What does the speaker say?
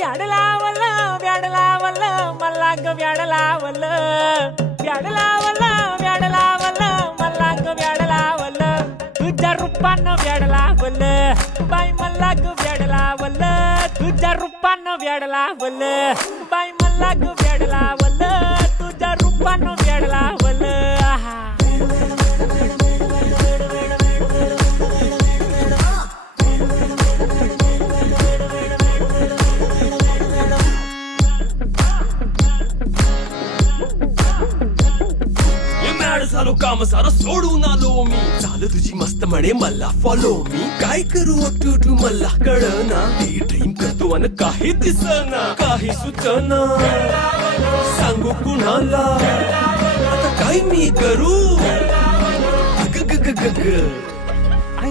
व्याड लावलं व्याड लावलं मला ग व्याड लावलं व्याड लावलं व्याड लावलं मला ग व्याड लावलं तुझ्या रूपानं व्याड लावलं बाई मला ग व्याड लावलं तुझ्या रूपानं व्याड लावलं बाई मला ग व्याड लावलं तुझ्या रूपानं व्याड लावलं आहा झालो काम सारं सोडून आलो मी चाल तुझी मस्त म्हणे मला फॉलो मी काय करू टू मला कळना ती ड्रीम करतो अन काही दिसना काही सुचना सांगू कुणाला आता काय मी करू ग ग ग ग ग